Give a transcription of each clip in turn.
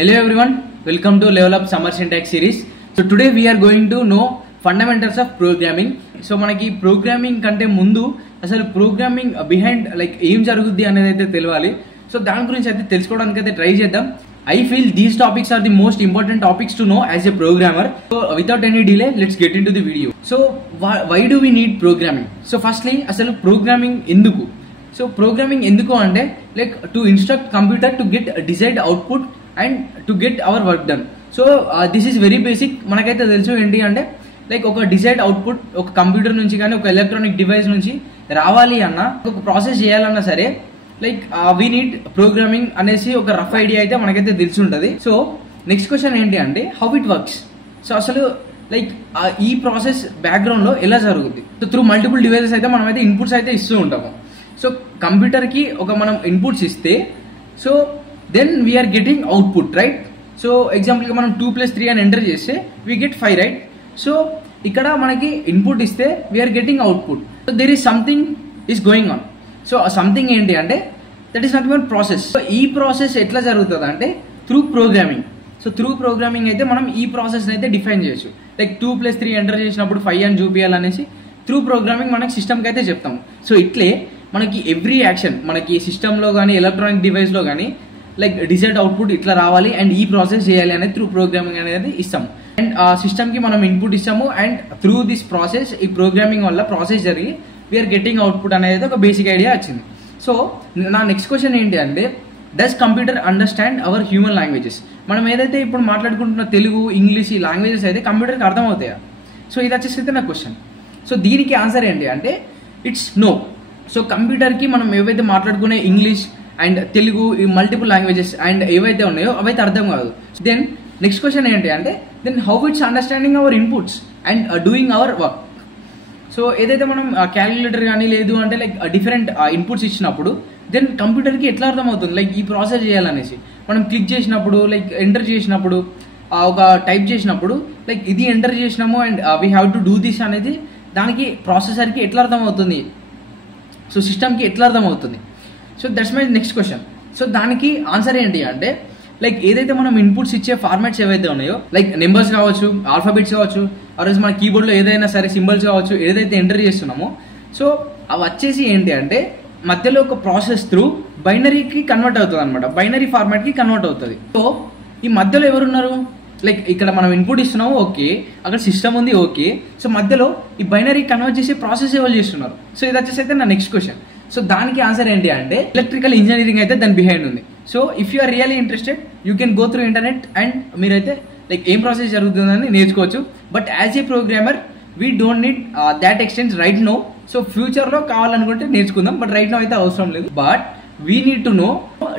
Hello everyone, welcome to Level Up Summer Syntax series. So today we are going to know fundamentals of programming. So మనకి programming కంటే ముందు అసలు programming behind like ఏం జరుగుద్ది అనేది అయితే తెలియాలి. సో దాని గురించి అయితే తెలుసుకోవడానికి అయితే ట్రై చేద్దాం. I feel these topics are the most important topics to know as a programmer. So without any delay, let's get into the video. So why do we need programming? So firstly, అసలు programming ఎందుకు? So programming ఎందుకు అంటే like to instruct computer to get desired output and to get our work done. So this is very basic. మనకైతే తెలుసు ఏంటి అంటే like ఒక desired output ఒక కంప్యూటర్ నుంచి కానీ ఒక ఎలక్ట్రానిక్ డివైస్ నుంచి రావాలి అన్న ఒక ప్రాసెస్ చేయాలన్నా సరే లైక్ వీ నీడ్ ప్రోగ్రామింగ్ అనేసి ఒక రఫ్ ఐడియా అయితే మనకైతే తెలిసి ఉంటుంది. సో నెక్స్ట్ క్వశ్చన్ ఏంటి అంటే హౌ ఇట్ వర్క్స్. సో అసలు లైక్ ఈ ప్రాసెస్ బ్యాక్గ్రౌండ్లో ఎలా జరుగుతుంది. సో త్రూ మల్టిపుల్ డివైసెస్ అయితే మనం అయితే ఇన్పుట్స్ అయితే ఇస్తూ ఉంటాము. సో కంప్యూటర్కి ఒక మనం ఇన్పుట్స్ ఇస్తే so then we are getting output right. So ఎగ్జాంపుల్గా మనం 2+3 అని ఎంటర్ చేస్తే వీ గెట్ 5 రైట్. సో ఇక్కడ మనకి ఇన్పుట్ ఇస్తే we are getting output. So there is something is going on. So something ఏంటి అంటే that is nothing but process. So ఈ ప్రాసెస్ ఎట్లా జరుగుతుంది అంటే through programming. So through programming అయితే మనం ఈ ప్రాసెస్ అయితే డిఫైన్ చేయొచ్చు. లైక్ 2+3 ఎంటర్ చేసినప్పుడు 5 అని చూపించాలనేసి త్రూ ప్రోగ్రామింగ్ మనకి సిస్టమ్కి అయితే చెప్తాము. సో ఇట్లే మనకి ఎవ్రీ యాక్షన్ మనకి సిస్టంలో కానీ ఎలక్ట్రానిక్ డివైస్లో కానీ లైక్ డిజైర్డ్ అవుట్పుట్ ఇట్లా రావాలి అండ్ ఈ ప్రాసెస్ చేయాలి అనేది త్రూ ప్రోగ్రామింగ్ అనేది ఇస్తాము. అండ్ ఆ సిస్టమ్కి మనం ఇన్పుట్ ఇస్తాము అండ్ త్రూ దిస్ ప్రాసెస్ ఈ ప్రోగ్రామింగ్ వల్ల ప్రాసెస్ జరిగి వీఆర్ గెటింగ్ అవుట్పుట్ అనేది ఒక బేసిక్ ఐడియా వచ్చింది. సో నా నెక్స్ట్ క్వశ్చన్ ఏంటి అంటే does computer understand our human languages. మనం ఏదైతే ఇప్పుడు మాట్లాడుకుంటున్న తెలుగు ఇంగ్లీష్ ఈ లాంగ్వేజెస్ అయితే కంప్యూటర్కి అర్థమవుతాయా? సో ఇది వచ్చేసి అయితే నా క్వశ్చన్. సో దీనికి ఆన్సర్ ఏంటి అంటే ఇట్స్ నో. సో కంప్యూటర్కి మనం ఏవైతే మాట్లాడుకునే ఇంగ్లీష్ అండ్ తెలుగు ఈ మల్టిపుల్ లాంగ్వేజెస్ అండ్ ఏవైతే ఉన్నాయో అవైతే అర్థం కాదు. దెన్ నెక్స్ట్ క్వశ్చన్ ఏంటి అంటే then how it's understanding our inputs and doing our work. So ఏదైతే మనం క్యాలిక్యులేటర్ కానీ లేదు అంటే లైక్ డిఫరెంట్ ఇన్పుట్స్ ఇచ్చినప్పుడు దెన్ కంప్యూటర్కి ఎట్లా అర్థమవుతుంది లైక్ ఈ ప్రాసెస్ చేయాలనేసి. మనం క్లిక్ చేసినప్పుడు లైక్ ఎంటర్ చేసినప్పుడు ఒక టైప్ చేసినప్పుడు లైక్ ఇది ఎంటర్ చేసినాము and we have to do this అనేది దానికి ప్రాసెసర్కి ఎట్లా అర్థమవుతుంది, సో సిస్టమ్కి ఎట్లా అర్థమవుతుంది. So that's my next question. So దానికి ఆన్సర్ ఏంటి అంటే లైక్ ఏదైతే మనం ఇన్పుట్స్ ఇచ్చే ఫార్మాట్స్ ఏవైతే ఉన్నాయో లైక్ నెంబర్స్ కావచ్చు, ఆల్ఫాబెట్స్ కావచ్చు, ఆర్ఎస్ మన కీబోర్డ్లో ఏదైనా సరే సింబల్స్ కావచ్చు, ఏదైతే ఎంటర్ చేస్తున్నామో సో అవి వచ్చేసి ఏంటి అంటే మధ్యలో ఒక ప్రాసెస్ త్రూ బైనరీకి కన్వర్ట్ అవుతుంది అనమాట. బైనరీ ఫార్మాట్కి కన్వర్ట్ అవుతుంది. సో ఈ మధ్యలో ఎవరున్నారు లైక్ ఇక్కడ మనం ఇన్పుట్ ఇస్తున్నాము ఓకే, అక్కడ సిస్టమ్ ఉంది ఓకే. సో మధ్యలో ఈ బైనరీ కన్వర్ట్ చేసే ప్రాసెస్ ఎవరు చేస్తున్నారు. సో ఇది వచ్చేసి అయితే నా నెక్స్ట్ క్వశ్చన్. సో దానికి ఆన్సర్ ఏంటి అంటే ఎలక్ట్రికల్ ఇంజనీరింగ్ అయితే దాని బిహైండ్ ఉంది. So if you are really interested you can go through internet and మీరైతే లైక్ ఏం ప్రాసెస్ జరుగుతుందని నేర్చుకోవచ్చు. But as a programmer we don't need that extent right now. So ఫ్యూచర్లో కావాలనుకుంటే నేర్చుకుందాం, బట్ రైట్ నో అయితే అవసరం లేదు. But we need to know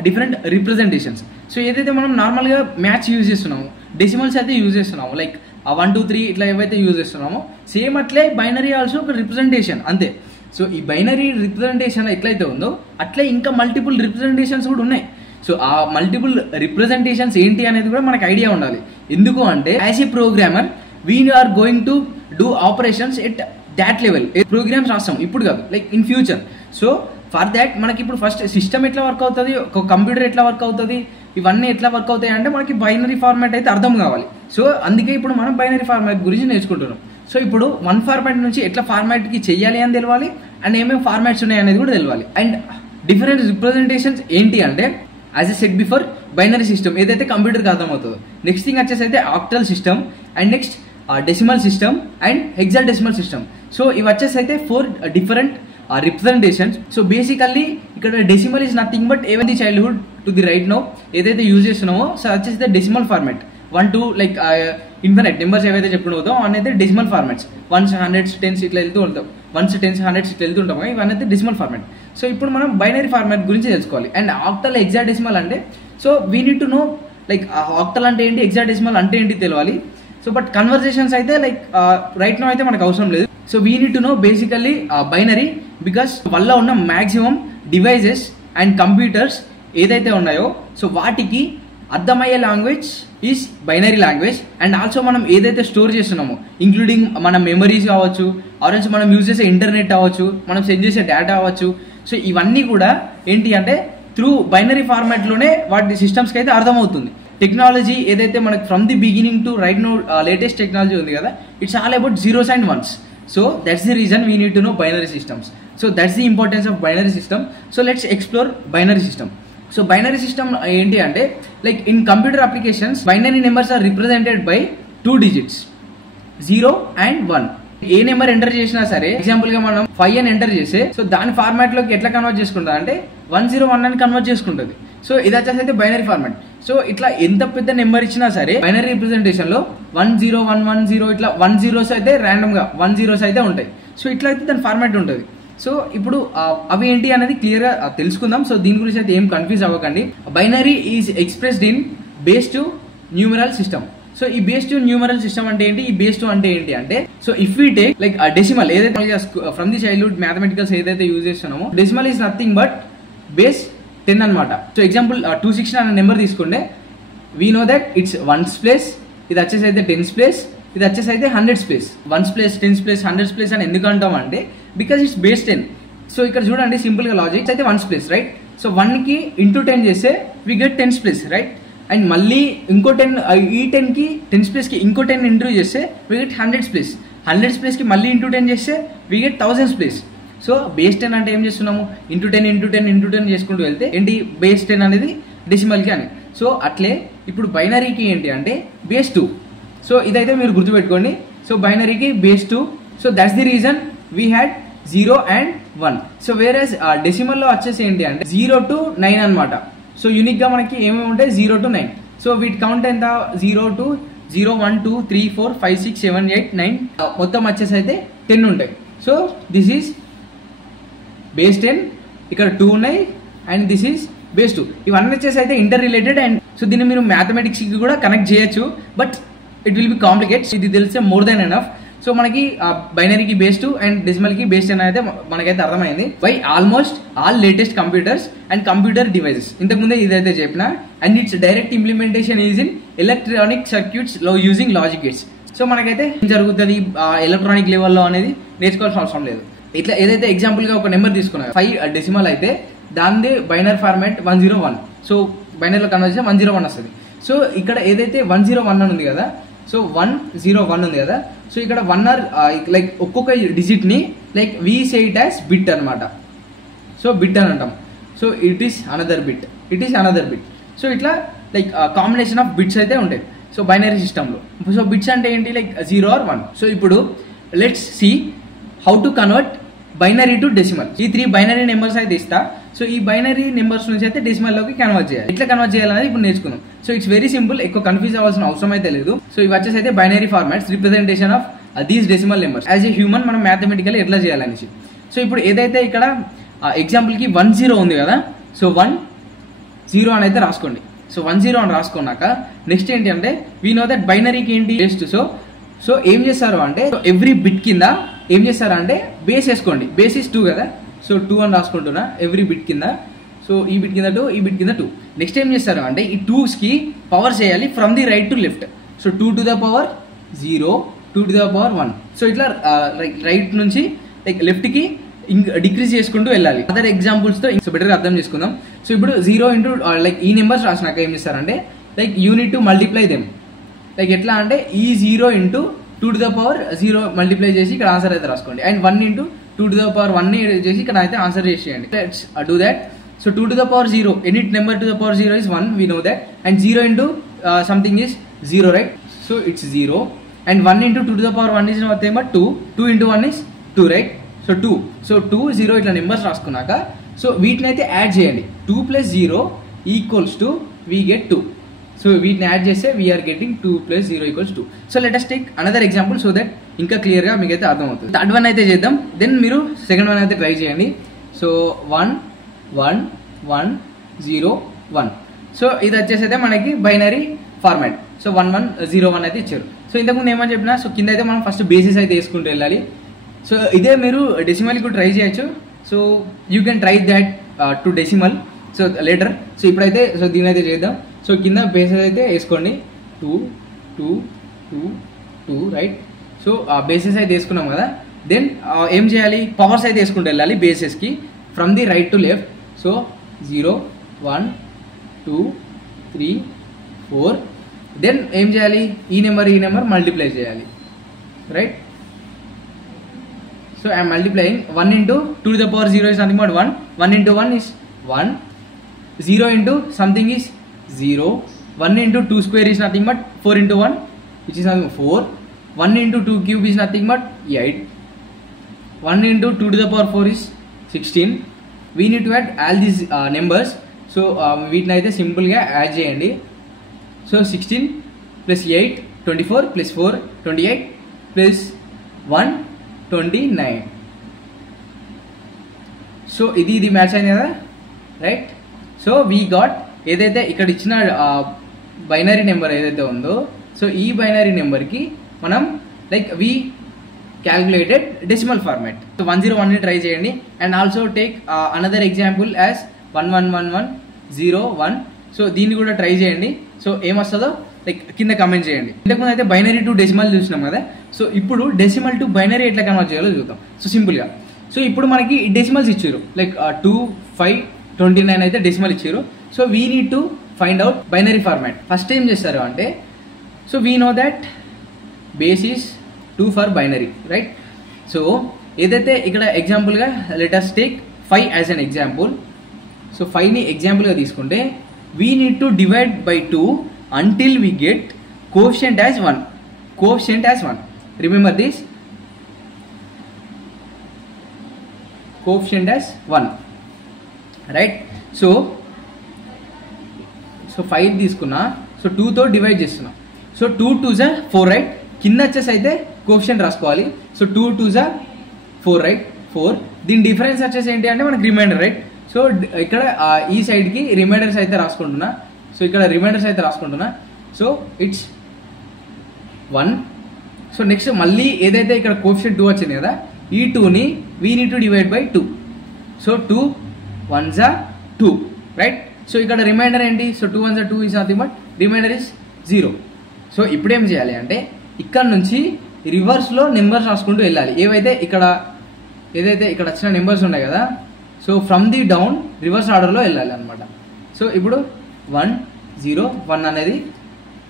different representations. So ఏదైతే మనం నార్మల్గా మ్యాథ్స్ యూజ్ చేస్తున్నాము, డెసిమల్స్ అయితే యూజ్ చేస్తున్నాము లైక్ 1 2 3 ఇట్లా ఏవైతే యూజ్ చేస్తున్నామో సేమ్ అట్లే బైనరీ ఆల్సో ఒక రిప్రజెంటేషన్ అంతే. సో ఈ బైనరీ రిప్రజెంటేషన్ ఎట్లయితే ఉందో అట్లే ఇంకా మల్టిపుల్ రిప్రజెంటేషన్స్ కూడా ఉన్నాయి. సో ఆ మల్టిపుల్ రిప్రజెంటేషన్స్ ఏంటి అనేది కూడా మనకు ఐడియా ఉండాలి. ఎందుకు అంటే as a programmer we are going to do operations at that level. Programs రాస్తాం ఇప్పుడు కాదు like in future. So for that మనకి ఇప్పుడు ఫస్ట్ సిస్టమ్ ఎట్లా వర్క్ అవుతుంది, ఒక కంప్యూటర్ ఎట్లా వర్క్ అవుతుంది, ఇవన్నీ ఎట్లా వర్క్ అవుతాయి అంటే మనకి బైనరీ ఫార్మాట్ అయితే అర్థం కావాలి. సో అందుకే ఇప్పుడు మనం బైనరీ ఫార్మాట్ గురించి నేర్చుకుంటున్నాం. సో ఇప్పుడు వన్ ఫార్మాట్ నుంచి ఎట్లా ఫార్మాట్కి చెయ్యాలి అని తెలియాలి అండ్ ఏమేమి ఫార్మాట్స్ ఉన్నాయి అనేది కూడా తెలియాలి. అండ్ డిఫరెంట్ రిప్రజెంటేషన్స్ ఏంటి అంటే as a set before binary system ఏదైతే కంప్యూటర్కి అర్థమవుతుందో. నెక్స్ట్ థింగ్ వచ్చేసి అయితే octal system and next decimal system and hexadecimal system. So ఇవి వచ్చేసి అయితే 4 డిఫరెంట్ రిప్రజెంటేషన్స్. సో బేసికల్లీ ఇక్కడ decimal is nothing but even the childhood to the right now ఏదైతే యూజ్ చేస్తున్నామో సో వచ్చేసి decimal format 1 2 like infinite numbers ఏవైతే చెప్పుకుంటామో అనేది decimal formats 1s 100s 10s ఇట్లా వెళ్తూ ఉంటాం, 1s 10s 100s ఇట్లా వెళ్తూ ఉంటాం, ఇవన్నీ అయితే డెసిమల్ ఫార్మాట్. సో ఇప్పుడు మనం బైనరీ ఫార్మాట్ గురించి తెలుసుకోవాలి. అండ్ ఆక్టల్ హెక్సాడెసిమల్ అంటే so we need to no like octal అంటే ఏంటి, హెక్సాడెసిమల్ అంటే ఏంటి తెలియాలి. సో బట్ కన్వర్జేషన్స్ అయితే లైక్ రైట్ నో అయితే మనకు అవసరం లేదు. So we need to no basically binary because వల్ల ఉన్న మ్యాక్సిమం డివైజెస్ అండ్ కంప్యూటర్స్ ఏదైతే ఉన్నాయో సో వాటికి అర్థమయ్యే language is binary language. And also మనం ఏదైతే స్టోర్ చేస్తున్నామో ఇంక్లూడింగ్ మన మెమరీస్ కావచ్చు, ఆరెంజ్ మనం యూజ్ చేసే ఇంటర్నెట్ అవ్వచ్చు, మనం సెండ్ చేసే డేటా అవ్వచ్చు. సో ఇవన్నీ కూడా ఏంటి అంటే త్రూ బైనరీ ఫార్మాట్లోనే వాటి సిస్టమ్స్కి అయితే అర్థమవుతుంది. టెక్నాలజీ ఏదైతే మనకి from the beginning to right now latest technology ఉంది కదా, it's all about zeros and ones. So that's the reason we need to know binary systems. So that's the importance of binary system. So let's explore binary system. So binary system ఏంటి అంటే, like in computer applications binary numbers are represented by 2 digits, 0 and 1. ఏ number enter చేసినా సరే, example గా మనం 5 అని enter చేస్తే, so దాని ఫార్మాట్ లోకి ఎట్లా కన్వర్ట్ చేసుకుంటా అంటే 101 అని కన్వర్ట్ చేసుకుంటుంది. సో ఇది వచ్చేసి అయితే బైనరీ ఫార్మాట్. సో ఇట్లా ఎంత పెద్ద నెంబర్ ఇచ్చినా సరే బైనరీ రిప్రజెంటేషన్ లో 10110 ఇట్లా 1 zeros అయితే ర్యాండమ్ గా 1 zeros అయితే ఉంటాయి. సో ఇట్లా అయితే దాని ఫార్మాట్ ఉంటుంది. సో ఇప్పుడు అవి ఏంటి అనేది క్లియర్ గా తెలుసుకుందాం. సో దీని గురించి అయితే ఏం కన్ఫ్యూజ్ అవ్వకండి. Binary is expressed in base two numeral system. So ఈ బేస్ టు న్యూమరల్ సిస్టమ్ అంటే ఏంటి, ఈ బేస్ టు అంటే ఏంటి అంటే, so if we take like decimal, ఏదైతే ఫ్రమ్ ది చైల్డ్హుడ్ మ్యాథమెటికల్స్ ఏదైతే యూజ్ చేస్తున్నామో, decimal is nothing but base 10 అనమాట. సో ఎగ్జాంపుల్ 216 అనే నెంబర్ తీసుకుంటే we know that it's 1's place, ఇది వచ్చేసి అయితే 10's ప్లేస్, ఇది వచ్చేసి అయితే 100's place. 1's place, 10's place, 100's place అని ఎందుకు అంటాం అంటే బికాస్ ఇట్స్ బేస్ 10. సో ఇక్కడ చూడండి సింపుల్ గా లాజిక్ అయితే 1's ప్లేస్ రైట్. సో 1 కి ఇంటూ 10 చేస్తే we get 10's place right. And మళ్ళీ ఇంకో 10 ఈ 10 కి 10's ప్లేస్ కి ఇంకో 10 ఇంటూ చేస్తే we get 100's place. 100's place కి మళ్ళీ ఇంటూ 10 చేస్తే we get 1000's place. So base 10 అంటే ఏం చేస్తున్నాము, ఇంటూ 10 ఇంటూ 10 ఇంటూ 10 చేసుకుంటూ వెళ్తే ఏంటి బేస్ 10 అనేది డెసిమల్ కి అని. సో అట్లే ఇప్పుడు బైనరీకి ఏంటి అంటే బేస్ 2. సో ఇదైతే మీరు గుర్తుపెట్టుకోండి. సో బైనరీకి base 2. So that's the reason we had 0 and 1. So whereas decimal లో వచ్చేసి ఏంటి అంటే 0 to 9 అనమాట. సో యూనిక్ గా మనకి ఏమేమి ఉంటాయి 0 to 9. సో వీటి కౌంట్ ఎంత 0 to 0 1 2 3 4 5 6 7 8 9 మొత్తం వచ్చేసి అయితే 10 ఉంటాయి. సో దిస్ ఈస్ బేస్ 10, ఇక్కడ 2 ఉన్నాయి అండ్ దిస్ ఈస్ బేస్ 2. ఇవన్నీ వచ్చేసి అయితే ఇంటర్ రిలేటెడ్. అండ్ సో దీన్ని మీరు మ్యాథమెటిక్స్ కి కూడా కనెక్ట్ చేయొచ్చు, but it will be complicate. ఇది తెలిస్తే మోర్ దెన్ ఎనఫ్. సో మనకి బైనరీకి బేస్ 2 అండ్ డెసిమల్ కి బేస్ 10 అయితే మనకైతే అర్థమైంది. By almost all latest computers and computer devices. ఇంతకుముందే ఇదైతే చెప్పిన. And it's direct implementation is in electronic circuits లో యూజింగ్ లాజిక్ గేట్స్. సో మనకైతే ఏం జరుగుతుంది ఎలక్ట్రానిక్ లెవెల్లో అనేది నేర్చుకోవాల్సిన అవసరం లేదు. ఇట్లా ఏదైతే ఎగ్జాంపుల్ గా ఒక నెంబర్ తీసుకున్నారు 5 డెసిమల్ అయితే దాని బైనర్ ఫార్మాట్ 101. సో బైనర్ లో కన్వర్ట్ చేస్తే 101 వస్తుంది. సో ఇక్కడ ఏదైతే 101 అని ఉంది కదా, సో 101 ఉంది కదా, సో ఇక్కడ 1 ఆర్ లైక్ ఒక్కొక్క డిజిట్ ని like we say it as bit అనమాట. సో బిట్ అని అంటాం. So it is another bit, it is another bit. So ఇట్లా లైక్ కాంబినేషన్ ఆఫ్ బిట్స్ అయితే ఉంటాయి సో బైనరీ సిస్టమ్ లో. సో బిట్స్ అంటే ఏంటి లైక్ 0 or 1. సో ఇప్పుడు let's see how to convert binary to decimal. ఈ 3 బైనరీ నెంబర్స్ అయితే ఇస్తా. సో ఈ బైనరీ నెంబర్స్ నుంచి అయితే డెసిమల్ లోకి కన్వర్ట్ చేయాలి. ఎట్లా కన్వర్ట్ చేయాలనేది ఇప్పుడు నేర్చుకుందాం. సో ఇట్స్ వెరీ సింపుల్, ఎక్కువ కన్ఫ్యూజ్ అవ్వాల్సిన అవసరం అయితే లేదు. సో ఇవి వచ్చేసి అయితే binary formats representation of these decimal numbers as a human మనం మ్యాథమెటికల్ ఎట్లా చేయాలనేసి. సో ఇప్పుడు ఏదైతే ఇక్కడ ఎగ్జాంపుల్ కి 10 ఉంది కదా, సో 10 అని అయితే రాసుకోండి. సో 10 అని రాసుకున్నాక నెక్స్ట్ ఏంటి అంటే వీ నో దట్ బైనరీకి ఏంటి బేస్. సో ఏం చేస్తారు అంటే ఎవ్రీ బిట్ కింద ఏం చేస్తారంటే బేస్ వేసుకోండి. బేస్ ఇస్ 2 కదా, సో 2 అని రాసుకుంటున్నా ఎవ్రీ బిట్ కింద. సో ఈ బిట్ కింద 2, ఈ బిట్ కింద 2. నెక్స్ట్ ఏం చేస్తారు అంటే ఈ 2's కి పవర్ చేయాలి from the right to left. So 2 to the power 0, 2 to the power 1. So ఇట్లా రైట్ నుంచి లైక్ లెఫ్ట్ కి డిక్రీజ్ చేసుకుంటూ వెళ్ళాలి. అదర్ ఎగ్జాంపుల్స్ తో సో బెటర్ అర్థం చేసుకుందాం. సో ఇప్పుడు 0 ఇంటూ లైక్ ఈ నెంబర్స్ రాసినాక ఏం చేస్తారంటే like unit to multiply them. Like ఎట్లా అంటే ఈ 0 into 2 to the power 0 multiply చేసి ఇక్కడ ఆన్సర్ అయితే రాసుకోండి. And 1 into 2 to the power 1 చేసి ఇక్కడ అయితే ఆన్సర్ చేసేయండి. Let's do that. So 2 to the power 0, any number to the power 0 is 1, we know that. And 0 into something is 0, right? So it's 0. And 1 into 2 to the power 1 is nothing but 2. 2 into 1 is 2, right? So 2. So 2, 0 ఇట్లా numbers రాసుకున్నాక so వీటిని అయితే add చేయండి. 2 plus 0 equals to we get 2. So వీటిని add చేస్తే we are getting 2 plus 0 equals 2. So let us take another example so that ఇంకా clear గా మీకు అయితే అర్థమవుతుంది. థర్డ్ వన్ అయితే చేద్దాం, దెన్ మీరు సెకండ్ వన్ అయితే ట్రై చేయండి. సో 1 1 1 0 1. సో ఇది వచ్చేసి అయితే మనకి బైనరీ ఫార్మాట్. సో 1 1 0 1 అయితే ఇచ్చారు. సో ఇంతకుముందు ఏమని చెప్పినా సో కింద అయితే మనం ఫస్ట్ బేసిస్ అయితే వేసుకుంటూ వెళ్ళాలి. సో ఇదే మీరు డెసిమల్ కూడా ట్రై చేయొచ్చు. So you can try that to decimal so later. So ఇప్పుడైతే సో దీని అయితే చేద్దాం. సో కింద బేసెస్ అయితే వేసుకోండి 2 2 2 2 రైట్. సో బేసెస్ అయితే వేసుకున్నాం కదా, దెన్ ఏం చేయాలి పవర్స్ అయితే వేసుకుంటూ వెళ్ళాలి బేసెస్కి from the right to left. So 0 1 2 3 4, then ఏం చేయాలి, ఈ నెంబర్ మల్టిప్లై చేయాలి, right. So I'm multiplying 1 into 2 to the power 0 is nothing but 1, 1 into 1 is 1, 0 into something is 0, 1 into 2 square is nothing but 4 into 1 which is nothing but 4, 1 into 2 cube is nothing but 8, 1 into 2 to the power 4 is 16. We need to add all these numbers. So వీటిని అయితే సింపుల్గా add చేయండి. So 16 plus 8 24 plus 4 28 plus 1 29. So ఇది match అయింది కదా, right. So we got ఏదైతే ఇక్కడ ఇచ్చిన బైనరీ నెంబర్ ఏదైతే ఉందో, సో ఈ బైనరీ నెంబర్కి మనం like we calculated decimal format. So 101ని ట్రై చేయండి and also take another example as 111101. So దీన్ని కూడా ట్రై చేయండి. సో ఏమొస్తుందో లైక్ కింద కమెంట్ చేయండి. ఇంతకుముందు అయితే బైనరీ టు డెసిమల్ చూసినాం కదా, సో ఇప్పుడు డెసిమల్ టు బైనరీ ఎట్లా కన్వర్ట్ చేయాలో చూద్దాం. సో సింపుల్గా, సో ఇప్పుడు మనకి డెసిమల్స్ ఇచ్చారు, లైక్ 2, 5, 29 అయితే డెసిమల్ ఇచ్చారు. So we need to find out binary format. First ఏం చేస్తారు అంటే, so we know that base is 2 for binary, right. So ఏదైతే ఇక్కడ ఎగ్జాంపుల్గా let us take 5 as an example. So 5ని ఎగ్జాంపుల్గా తీసుకుంటే we need to divide by 2 until we get coefficient as 1. Coefficient as 1. Remember this. Coefficient as 1. Right. So 5 తీసుకున్నా, so 2తో divide చేస్తున్నా. So 2 2s are 4, right. కింద వచ్చేసి అయితే coefficient రాసుకోవాలి. So 2 2s are 4, right. 4. దీని డిఫరెన్స్ వచ్చేసి ఏంటి అంటే మనకి రిమైండర్, రైట్. సో ఇక్కడ ఈ సైడ్కి రిమైండర్స్ అయితే రాసుకుంటున్నా. సో ఇక్కడ రిమైండర్స్ అయితే రాసుకుంటున్నా. So it's 1. సో నెక్స్ట్ మళ్ళీ ఏదైతే ఇక్కడ కోఎఫిషియంట్ 2 వచ్చింది కదా, ఈ 2ని we need to divide by 2. So 2 1s are 2, right. So ఇక్కడ రిమైండర్ ఏంటి, so 2 1s are 2 is nothing but remainder is 0. So ఇప్పుడు ఏం చేయాలి అంటే, ఇక్కడ నుంచి రివర్స్లో నెంబర్స్ రాసుకుంటూ వెళ్ళాలి. ఏదైతే ఇక్కడ వచ్చిన నెంబర్స్ ఉన్నాయి కదా, so from the down reverse ఆర్డర్లో వెళ్ళాలి అనమాట. సో ఇప్పుడు 1 0 1 అనేది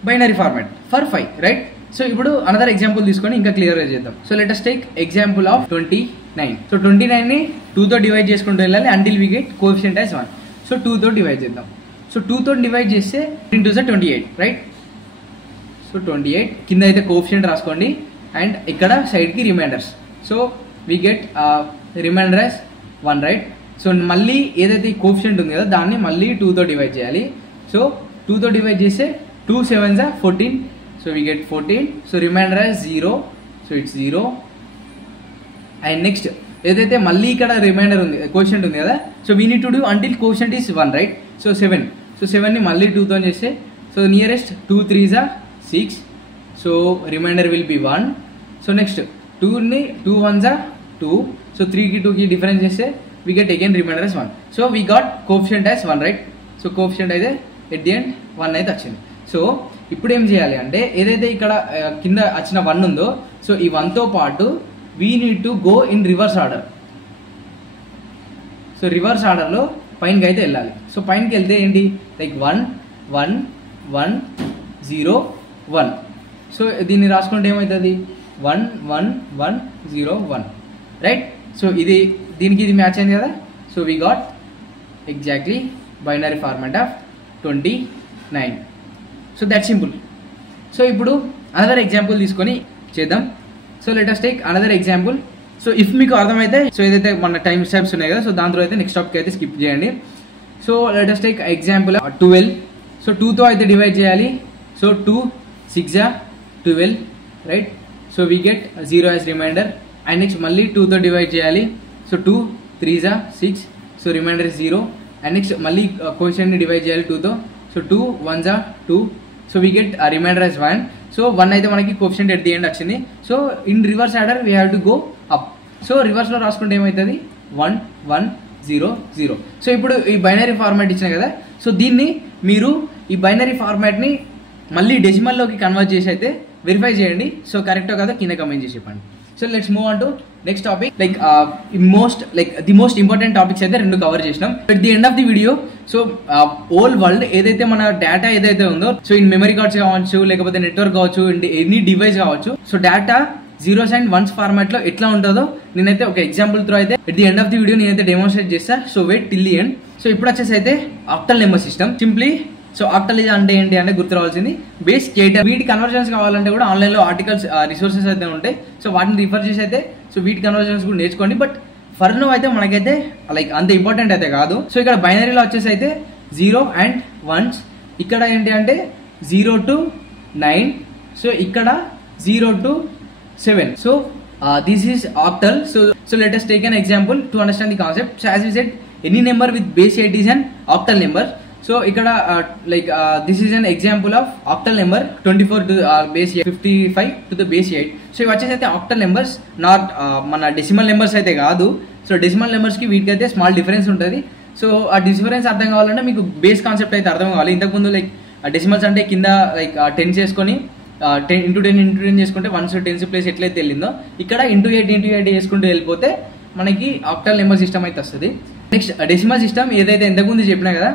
binary format for 5, right. So ఇప్పుడు అనదర్ ఎగ్జాంపుల్ తీసుకొని ఇంకా క్లియర్గా చేద్దాం. So let us take example of 29. So 29ని 2తో డివైడ్ చేసుకుంటూ వెళ్ళాలి until we get coefficient as 1. So 2తో డివైడ్ చేద్దాం. సో 2తో డివైడ్ చేస్తే 2 2s are 28, రైట్. సో 28 కింద అయితే కోఎఫిషియంట్ రాసుకోండి అండ్ ఇక్కడ సైడ్కి reminders. So we get reminder as 1, right. So మళ్ళీ ఏదైతే కోఎఫిషియంట్ ఉంది కదా, దాన్ని మళ్ళీ 2తో డివైడ్ చేయాలి. సో 2తో డివైడ్ చేస్తే 2 7s are 14. So we get 14. So remainder as 0. So it's 0. And next ఏదైతే మళ్ళీ ఇక్కడ రిమైండర్ ఉంది, కోఎఫిషియంట్ ఉంది కదా, so we need to do until coefficient is 1, right. So 7. So 7ని మళ్ళీ 2తో చేస్తే, so nearest 2 3s are 6. So remainder will be 1. So next 2ని 2 1s are 2. సో 3కి 2కి డిఫరెన్స్ చేస్తే we get again remainder as 1. So we got coefficient as 1, right. So coefficient అయితే at the end 1 అయితే వచ్చింది. సో ఇప్పుడు ఏం చేయాలి అంటే, ఏదైతే ఇక్కడ కింద వచ్చిన 1 ఉందో, సో ఈ 1తో పాటు we need to go in reverse order. So reverse ఆర్డర్లో పైనకి అయితే వెళ్ళాలి. సో పైనకి వెళ్తే ఏంటి, లైక్ 1 1 1 0 1. సో దీన్ని రాసుకుంటే ఏమవుతుంది, 1 1 1 0 1, రైట్. సో దీనికి ఇది మ్యాచ్ అయింది కదా. So we got exactly binary format of 29. So that simple. So ఇప్పుడు అనదర్ ఎగ్జాంపుల్ తీసుకొని చేద్దాం. So let us take another example. So if మీకు అర్థమైతే, సో ఏదైతే మన టైమ్ స్టెప్స్ ఉన్నాయి కదా, సో దాంతో అయితే నెక్స్ట్ టాపిక్ అయితే స్కిప్ చేయండి. So let us take example 12. So 2తో అయితే డివైడ్ చేయాలి. So 2 6 are 12, right. So we get 0 as remainder. And next మళ్ళీ 2తో డివైడ్ చేయాలి. So 2 3s are 6. So remainder is 0. And next మళ్ళీ కోఎఫిషియంట్ని డివైడ్ చేయాలి 2తో. So 2 1s are 2. So we get reminder as 1. So 1 అయితే మనకి కోఎఫిషియంట్ ఎట్ ది ఎండ్ వచ్చింది. So in reverse order we have to go up. So రివర్స్లో రాసుకుంటే ఏమవుతుంది, 1 1 0 0. సో ఇప్పుడు ఈ బైనరీ ఫార్మాట్ ఇచ్చిన కదా, సో దీన్ని మీరు ఈ బైనరీ ఫార్మాట్ని మళ్ళీ డెసిమల్లోకి కన్వర్ట్ చేసి అయితే వెరిఫై చేయండి. సో కరెక్టో కాదో కింద కమెంట్ చేసి చెప్పండి. So let's move on to next topic. Like the most important topics అయితే రెండు కవర్ చేసినాం. At the end of the video so whole world ఏదైతే మన డేటా ఏదైతే ఉందో, సో ఇన్ మెమరీ కార్డ్స్ కావచ్చు, లేకపోతే నెట్వర్క్ కావచ్చు, ఎనీ డివైస్ కావచ్చు, so data zeros and ones format లో ఎట్లా ఉంటుందో నేనైతే ఒక ఎగ్జాంపుల్ త్రూ అయితే at the end of the video నేనైతే డెమోన్స్ట్రేట్ చేస్తా. So wait till the end. So ఇప్పుడు వచ్చేసి అయితే octal number system. Simply so octal అంటే ఏంటి అంటే గుర్తు రావాల్సింది బేస్ 8. వీటి కన్వర్జన్స్ కావాలంటే కూడా ఆన్లైన్ లో ఆర్టికల్స్ రిసోర్సెస్ అయితే ఉంటాయి. సో వాటిని రిఫర్ చేసి అయితే సో వీటి కన్వర్జన్స్ కూడా నేర్చుకోండి. బట్ ఫర్ నో అయితే మనకైతే లైక్ అంత ఇంపార్టెంట్ అయితే కాదు. సో ఇక్కడ బైనరీలో వచ్చేసి అయితే 0 and 1s, ఇక్కడ ఏంటి అంటే 0 to 9, సో ఇక్కడ 0 to 7. So this is octal. So let us take an example to understand the concept. So as we said, any number with base 8 is an octal number. So ikkada this is an example of octal number 24 to base 8, 55 to the base 8. So ivi vachese octal numbers, not mana decimal numbers aithe kaadu. So decimal numbers ki వీటికి అయితే small difference ఉంటుంది. So ఆ difference అర్థం కావాలంటే మీకు base concept అయితే అర్థం కావాలి. ఇంతకుముందు లైక్ డెసిమల్స్ అంటే కింద లైక్ 10 చేసుకొని 10 into 10 చేసుకుంటే 1s 10s ప్లేస్ ఎట్లయితే వెళ్ళిందో ఇక్కడ ఇంటూ 8 చేసుకుంటూ వెళ్ళిపోతే మనకి ఆక్టల్ నెంబర్ సిస్టమ్ అయితే వస్తుంది. నెక్స్ట్ డెసిమల్ సిస్టమ్ ఏదైతే ఇంతకుముందు చెప్పినా కదా,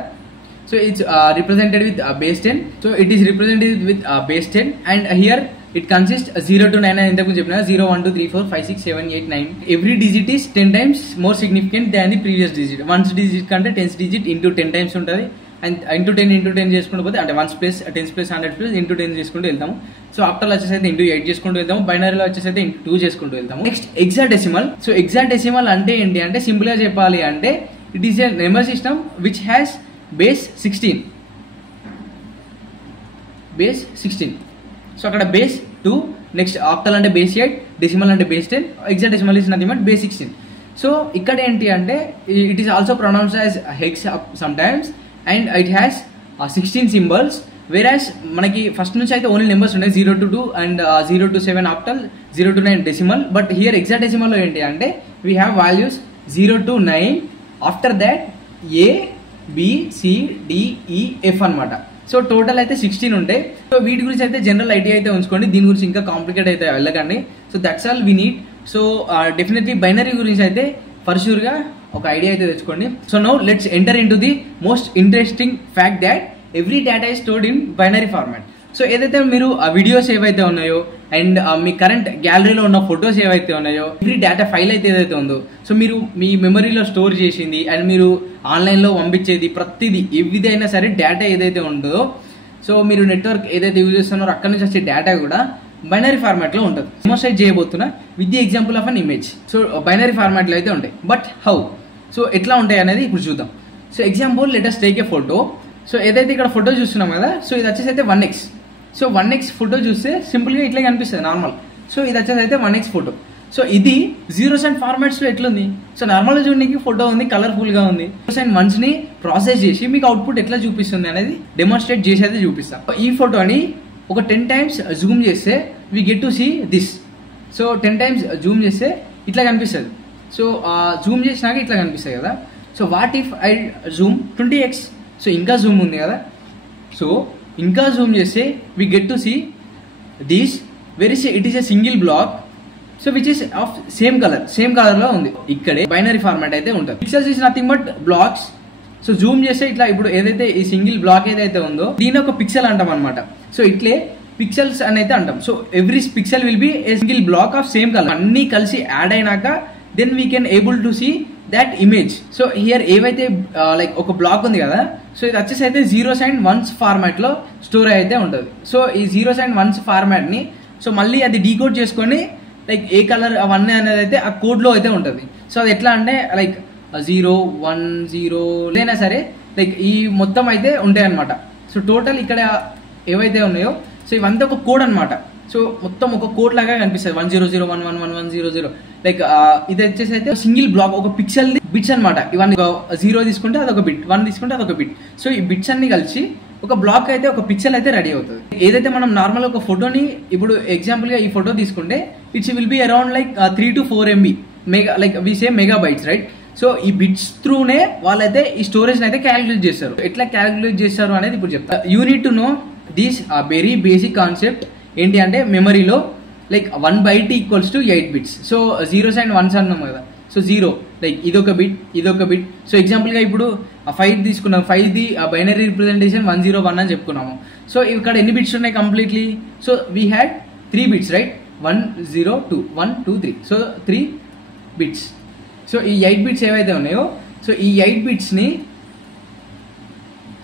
so it's represented with base 10. So it is represented with base 10 and here it consist 0 to 9 అని ఇంతకుముందు చెప్పినా 0 1 2 3 4 5 6 7 8 9. Every digit is 10 times more significant than the previous digit. 1s digit కంటే 10s digit into 10 times ఉంటుంది. And into 10 చేసుకుంటూ పోతే అంటే 1s plus 10s plus 100 plus into 10 చేసుకుంటూ వెళ్తాము. సో ఆక్టల్ వచ్చేసి అయితే ఇంటూ 8 చేసుకుంటూ వెళ్తాము. బైనరీలో వచ్చేసి అయితే ఇంటూ 2 చేసుకుంటూ వెళ్తాము. Next hexadecimal. సో హెక్సాడెసిమల్ అంటే ఏంటి అంటే సింపుల్ గా చెప్పాలి అంటే it is a number system which has base 16. So అక్కడ బేస్ 2, నెక్స్ట్ ఆక్టల్ అంటే బేస్ 8, డెసిమల్ అంటే base 10, hexadecimal is nothing but base 16. So ఇక్కడ ఏంటి అంటే it is also pronounced as hex some times and it has 16 symbols. వేరాస్ మనకి first నుంచి అయితే only numbers ఉన్నాయి 0 to 2 and 0 to 7 octal, 0 to 9 decimal. But here hexadecimal లో ఏంటి అంటే we have values 0 to 9, after that A B C D E F అనమాట. So total అయితే 16 ఉంటాయి. సో వీటి గురించి అయితే జనరల్ ఐడియా అయితే ఉంచుకోండి, దీని గురించి ఇంకా కాంప్లికేట్ అయితే వెళ్ళకండి. So that's all we need. So definitely binary గురించి అయితే ఫర్ షూర్ గా ఒక ఐడియా అయితే తెచ్చుకోండి. So now let's enter in to the most interesting fact that every data is stored in binary format. So ఏదైతే మీరు ఆ వీడియోస్ ఏవైతే ఉన్నాయో అండ్ మీ కరెంట్ గ్యాలరీలో ఉన్న ఫొటోస్ ఏవైతే ఉన్నాయో, ఎవ్రీ డేటా ఫైల్ అయితే ఏదైతే ఉందో, సో మీరు మీ మెమరీలో స్టోర్ చేసింది అండ్ మీరు ఆన్లైన్లో పంపించేది ప్రతిదీ ఏదైనా సరే డేటా ఏదైతే ఉంటుందో, సో మీరు నెట్వర్క్ ఏదైతే యూజ్ చేస్తున్నారో అక్కడ నుంచి వచ్చే డేటా కూడా బైనరీ ఫార్మాట్ లో ఉంటుంది. డెమోన్స్ట్రేట్ చేయబోతున్నా with the example of an image. So binary format లో అయితే ఉంటాయి. బట్ హౌ, సో ఎట్లా ఉంటాయి అనేది ఇప్పుడు చూద్దాం. So example let us take a photo. So ఏదైతే ఇక్కడ ఫోటో చూస్తున్నాం కదా, సో ఇది వచ్చేసి అయితే 1x. సో 1x ఫోటో చూస్తే సింపుల్ గా ఇట్లా కనిపిస్తుంది నార్మల్. సో ఇది వచ్చేసి అయితే 1x ఫోటో. సో ఇది జీరోస్ అండ్ ఫార్మాట్స్ లో ఎట్లుంది, సో నార్మల్ చూడడానికి ఫోటో ఉంది, కలర్ఫుల్ గా ఉంది. జీరోస్ అండ్ వన్స్ ని ప్రాసెస్ చేసి మీకు అవుట్పుట్ ఎట్లా చూపిస్తుంది అనేది డెమోన్స్ట్రేట్ చేసి అయితే చూపిస్తాం. ఈ ఫోటోని ఒక 10 times జూమ్ చేస్తే we get to see this. So 10 times zoom చేస్తే ఇట్లా కనిపిస్తుంది. సో జూమ్ చేసినాక ఇట్లా కనిపిస్తుంది కదా. So what if I zoom 20x. So ఇంకా జూమ్ ఉంది కదా, సో ఇంకా జూమ్ చేస్తే we get to see this very it is a single block. So which is of same colour లో ఉంది. ఇక్కడే బైనరీ ఫార్మాట్ అయితే ఉంటుంది. Pixels is nothing but blocks. So Zoom చేస్తే ఇట్లా ఇప్పుడు ఏదైతే ఈ సింగిల్ బ్లాక్ ఏదైతే ఉందో దీని ఒక పిక్సెల్ అంటాం అనమాట. సో ఇట్లే పిక్సెల్స్ అని అయితే అంటాం. So every pixel will be a single block of same colour. అన్ని కలిసి యాడ్ అయినాక then we can able to see that image. So here ఏవైతే లైక్ ఒక బ్లాక్ ఉంది కదా, సో ఇది వచ్చేసి అయితే జీరోస్ అండ్ వన్స్ ఫార్మాట్ లో స్టోర్ అయితే ఉంటుంది. సో ఈ జీరోస్ అండ్ వన్స్ ఫార్మాట్ ని సో మళ్ళీ అది డీకోడ్ చేసుకొని లైక్ ఏ కలర్ అవన్నీ అనేది అయితే ఆ కోడ్ లో అయితే ఉంటుంది. సో అది ఎట్లా అంటే లైక్ 0 1 0 ఏదైనా సరే లైక్ ఈ మొత్తం అయితే ఉంటాయి అనమాట. సో టోటల్ ఇక్కడ ఏవైతే ఉన్నాయో సో ఇవంతా ఒక కోడ్ అనమాట. సో మొత్తం ఒక కోడ్ లాగా కనిపిస్తుంది 100111110 లైక్ ఇది వచ్చేసి అయితే సింగిల్ బ్లాక్ ఒక పిక్సెల్ బిట్స్ అనమాట. ఇవన్నీ 0 తీసుకుంటే అదొక బిట్, 1 తీసుకుంటే అదొక బిట్. సో ఈ బిట్స్ అన్ని కలిసి ఒక బ్లాక్ అయితే ఒక పిక్సెల్ అయితే రెడీ అవుతుంది. ఏదైతే మనం నార్మల్ ఒక ఫోటోని ఇప్పుడు ఎగ్జాంపుల్ గా ఈ ఫోటో తీసుకుంటే it's will be around like 3 to 4 MB mega, like we say megabytes right. So ఈ బిట్స్ త్రూనే వాళ్ళైతే ఈ స్టోరేజ్ అయితే క్యాలిక్యులేట్ చేస్తారు. ఎట్లా క్యాలిక్యులేట్ చేస్తారు అనేది ఇప్పుడు చెప్తారు. You need to know these very basic concept ఏంటి అంటే మెమరీలో like 1 byte equals to 8 bits. So zeros and ones అన్నాం కదా. సో 0 లైక్ ఇదొక బిట్. సో ఎగ్జాంపుల్గా ఇప్పుడు 5 తీసుకున్నాం, 5ది బైనరీ రిప్రజెంటేషన్ 101 అని చెప్పుకున్నాము. సో ఇక్కడ ఎన్ని బిట్స్ ఉన్నాయి completely? So we had 3 bits right, 1 0 2 1 2 3. So 3 bits. So ఈ 8 బిట్స్ ఏవైతే ఉన్నాయో, సో ఈ 8 బిట్స్ని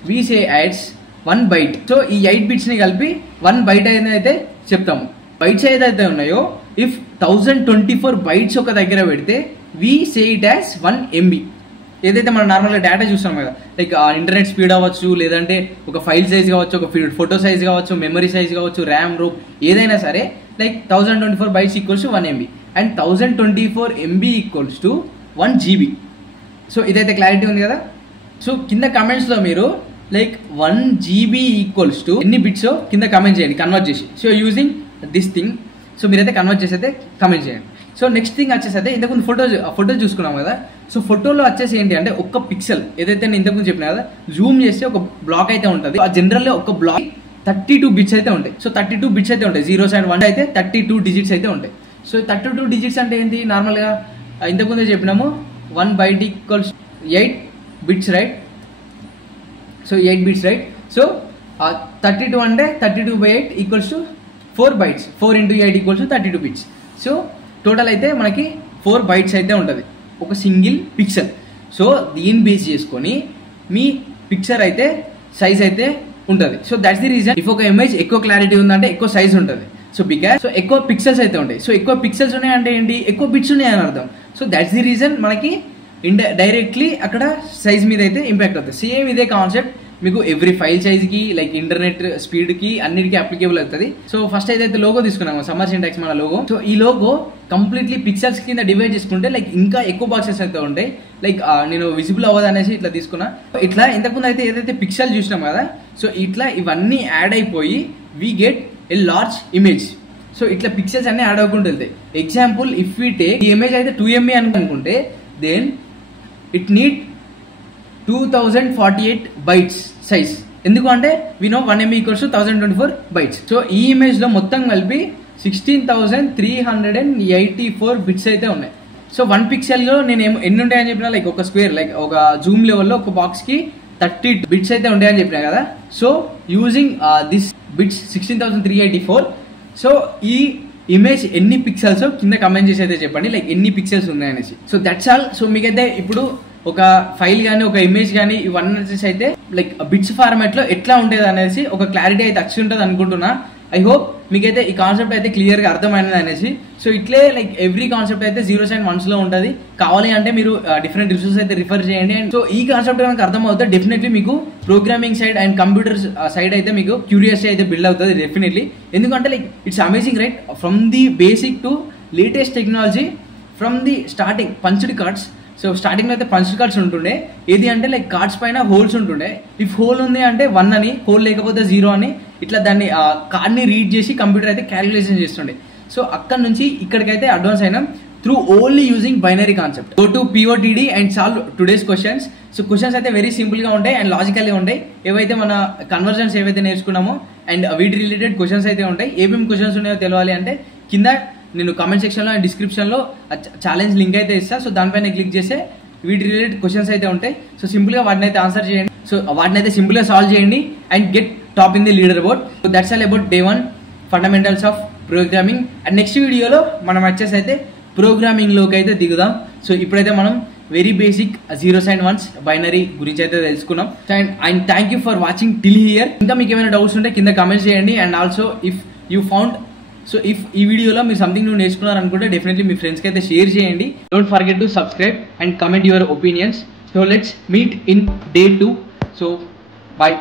we say as 1 byte. So ఈ 8 బిట్స్ని కలిపి 1 బైట్ అయితే చెప్తాము. బైట్స్ ఏదైతే ఉన్నాయో ఇఫ్ 1024 బైట్స్ ఒక దగ్గర పెడితే we say it as 1 MB. ఏదైతే మనం నార్మల్గా డేటా చూస్తాం కదా, లైక్ ఇంటర్నెట్ స్పీడ్ అవ్వచ్చు, లేదంటే ఒక ఫైల్ సైజ్ కావచ్చు, ఒక ఫోటో సైజ్ కావచ్చు, మెమరీ సైజ్ కావచ్చు, ర్యామ్ రోమ్ ఏదైనా సరే, like 1024 bytes equals to 1 MB and 1024 MB equals to 1 GB. So ఇదైతే క్లారిటీ ఉంది కదా. సో కింద కమెంట్స్లో మీరు లైక్ 1 GB ఈక్వల్స్ టు ఎన్ని బిట్స్ కింద కమెంట్ చేయండి కన్వర్ట్ చేసి. So using this thing, so మీరైతే కన్వర్ట్ చేసి అయితే కమెంట్ చేయండి. సో నెక్స్ట్ థింగ్ వచ్చేసి అయితే ఇంతకుముందు ఫోటో చూసుకున్నాం కదా. సో ఫోటోలో వచ్చేసి ఏంటి అంటే ఒక్క పిక్సెల్ ఏదైతే నేను ఇంతకుముందు చెప్పిన కదా, జూమ్ చేస్తే ఒక బ్లాక్ అయితే ఉంటుంది. ఆ జనరల్లీ ఒక బ్లాక్ 32 బిట్స్ అయితే ఉంటాయి. సో 32 బిట్స్ అయితే ఉంటాయి, 0s and 1 అయితే 32 డిజిట్స్ అయితే ఉంటాయి. సో 32 డిజిట్స్ అంటే ఏంటి? నార్మల్గా ఇంతకుముందే చెప్పినాము 1 byte equals 8 bits right. So 8 bits right. So 32 అంటే 32/8 equals to 4 bytes. 4 into 8 equals to 32 bits. So total అయితే మనకి 4 బైట్స్ అయితే ఉంటుంది ఒక సింగిల్ పిక్సెల్. సో దీన్ని బేస్ చేసుకొని మీ పిక్చర్ అయితే సైజ్ అయితే ఉంటుంది. So that's the reason if ఒక ఇమేజ్ ఎక్కువ క్లారిటీ ఉందంటే ఎక్కువ సైజ్ ఉంటుంది. సో బికాస్ సో ఎక్కువ పిక్సెల్స్ అయితే ఉంటాయి. సో ఎక్కువ పిక్సెల్స్ ఉన్నాయంటే ఏంటి? ఎక్కువ బిట్స్ ఉన్నాయని అర్థం. సో దట్స్ ది రీజన్ మనకి డైరెక్ట్లీ అక్కడ సైజ్ మీద అయితే ఇంపాక్ట్ అవుతుంది. సేమ్ ఇదే కాన్సెప్ట్ మీకు ఎవ్రీ ఫైల్ సైజ్కి, లైక్ ఇంటర్నెట్ స్పీడ్కి అన్నిటికీ అప్లికేబుల్ అవుతుంది. సో ఫస్ట్ అయితే లోగో తీసుకున్నాము, సమ్మర్ సింటాక్స్ మన లోగో. సో ఈ లోగో కంప్లీట్లీ పిక్సెల్స్ కింద డివైడ్ చేసుకుంటే లైక్ ఇంకా ఎక్కువ బాక్సెస్ అయితే ఉంటాయి. లైక్ నేను విజిబుల్ అవ్వదు అనేసి ఇట్లా తీసుకున్నా. ఇట్లా ఇంతకుముందు అయితే ఏదైతే పిక్సెల్ చూసినాం కదా, సో ఇట్లా ఇవన్నీ యాడ్ అయిపోయి we get a large image. So ఇట్లా పిక్సెల్స్ అన్ని యాడ్ అవ్వకుండా వెళ్తాయి. ఎగ్జాంపుల్ ఇఫ్ వీ టేక్ ఈ ఇమేజ్ అయితే 2 MB అనుకుంటే then it need 2048 bytes size. ఎందుకు అంటే we know 1 MB equals to 1024 bytes. So ఈ ఇమేజ్ లో మొత్తం కలిపి 16,384 బిట్స్ అయితే ఉన్నాయి. సో 1 పిక్సెల్ లో నేను ఎన్ని ఉంటాయని చెప్పినా, లైక్ ఒక స్క్వేర్, లైక్ ఒక జూమ్ లెవెల్లో ఒక బాక్స్ కి 30 బిట్స్ అయితే ఉంటాయని చెప్పినా కదా. So using this bits 16,384. So ఈ ఇమేజ్ ఎన్ని పిక్సెల్స్ కింద కమెంట్ చేసి అయితే చెప్పండి, లైక్ ఎన్ని పిక్సెల్స్ ఉన్నాయనేసి. So that's all. సో మీకైతే ఇప్పుడు ఒక ఫైల్ కానీ ఒక ఇమేజ్ కానీ ఇవన్నీ వచ్చేసి అయితే లైక్ బిట్స్ ఫార్మాట్ లో ఎట్లా ఉంటుంది అనేసి ఒక క్లారిటీ అయితే వచ్చి ఉంటుంది అనుకుంటున్నా. ఐ హోప్ మీకైతే ఈ కాన్సెప్ట్ అయితే క్లియర్ గా అర్థమైనది అనేసి. సో ఇట్లే లైక్ ఎవ్రీ కాన్సెప్ట్ అయితే 0s and 1s లో ఉంటుంది. కావాలి అంటే మీరు డిఫరెంట్ రిసోర్సెస్ అయితే రిఫర్ చేయండి. సో ఈ కాన్సెప్ట్ కనుక అర్థం అవుతుంది డెఫినెట్లీ మీకు programming side and computer side అయితే మీకు క్యూరియాసిటీ అయితే బిల్డ్ అవుతుంది డెఫినెట్లీ. ఎందుకంటే like it's amazing right, from the basic to latest technology, from the starting punched cards. So starting లో అయితే పంచ్డ్ కార్డ్స్ ఉంటుండే, ఏది అంటే లైక్ కార్డ్స్ పైన హోల్స్ ఉంటుండే. ఇఫ్ హోల్ ఉంది అంటే 1 అని, హోల్ లేకపోతే 0 అని, ఇట్లా దాన్ని కార్డ్ ని రీడ్ చేసి కంప్యూటర్ అయితే క్యాలిక్యులేషన్ చేస్తుండే. సో అక్కడ నుంచి ఇక్కడికైతే అడ్వాన్స్ అయినాం through only using binary concept. Go to POTD and solve today's questions. So questions అయితే వెరీ సింపుల్ గా ఉంటాయి అండ్ లాజికల్గా ఉంటాయి. ఏవైతే మన కన్వర్జన్స్ ఏవైతే నేర్చుకున్నామో అండ్ వీటి రిలేటెడ్ క్వశ్చన్స్ అయితే ఉంటాయి. ఏమేమి క్వశ్చన్స్ ఉన్నాయో తెలియాలి అంటే కింద నేను కామెంట్ సెక్షన్లో అండ్ డిస్క్రిప్షన్లో ఛాలెంజ్ లింక్ అయితే ఇస్తాను. సో దానిపైన క్లిక్ చేస్తే వీటి రిలేటెడ్ క్వశ్చన్స్ అయితే ఉంటాయి. సో సింపుల్గా వాటిని అయితే ఆన్సర్ చేయండి. సో వాటిని అయితే సింపుల్గా సాల్వ్ చేయండి and get top in the leader board. So that's all about day 1 fundamentals of programming. And next వీడియోలో మనం వచ్చేసి అయితే ప్రోగ్రామింగ్లోకి అయితే దిగుదాం. సో ఇప్పుడైతే మనం very basic 0s and 1s binary గురించి అయితే తెలుసుకున్నాం. And thank you for watching till here. ఇంకా మీకు ఏమైనా డౌట్స్ ఉంటే కింద కమెంట్స్ చేయండి. And also if you found, so if ఈ వీడియోలో మీరు సంథింగ్ నువ్వు నేర్చుకున్నారు అనుకుంటే డెఫినెట్లీ మీ ఫ్రెండ్స్కి అయితే షేర్ చేయండి. Don't forget to subscribe and comment your opinions. So let's meet in day 2. So bye.